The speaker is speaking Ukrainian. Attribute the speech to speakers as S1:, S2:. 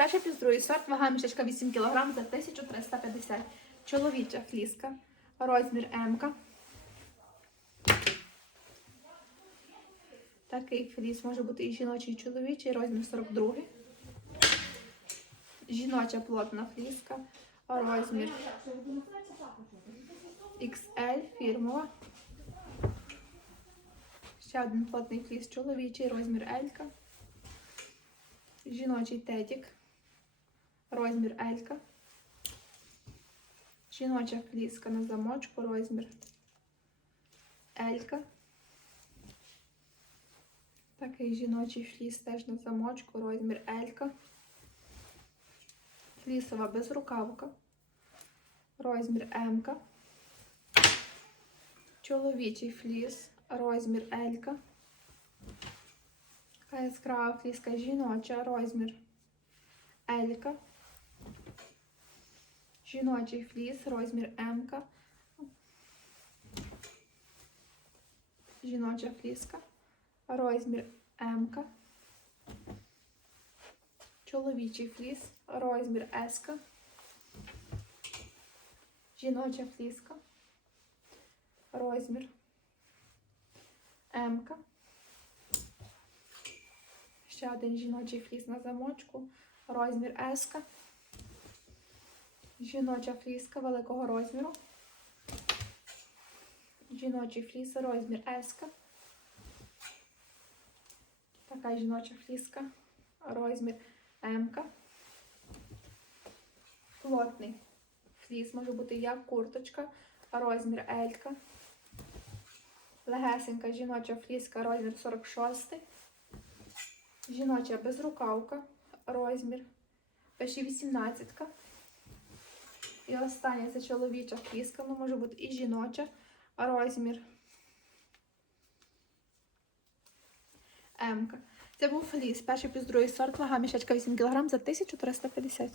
S1: перший плюс другий сорт, вага мішечка 8 кг за 1350. Чоловіча фліска, розмір М. Такий фліс може бути і жіночий, і чоловічий, розмір 42. Жіноча плотна фліска, розмір XL фірмова. Ще один плотний фліс чоловічий, розмір L. Жіночий тетік, розмір L. Жіноча фліска на замочку, розмір L. Такий жіночий фліс теж на замочку, розмір L. Флісова безрукавка, розмір М. Чоловічий фліс, розмір. Така яскрава фліска жіноча, розмір L. Жіночий фліс, розмір М. Жіноча фліска, розмір М. Чоловічий фліс, розмір С. Жіноча фліска, розмір М. Ще один жіночий фліс на замочку, розмір С. Жіноча фліска великого розміру. Жіночий фліс, розмір С. Така жіноча фліска, розмір М. Плотний фліс може бути як курточка, розмір L. Легесенька жіноча фліска, розмір 46. Жіноча безрукавка, розмір пиші 18. І останнє це чоловіча фліска, ну може бути і жіноча, розмір М. Це був фліс, перший плюс другий сорт, вага мішечка 8 кг за 1350.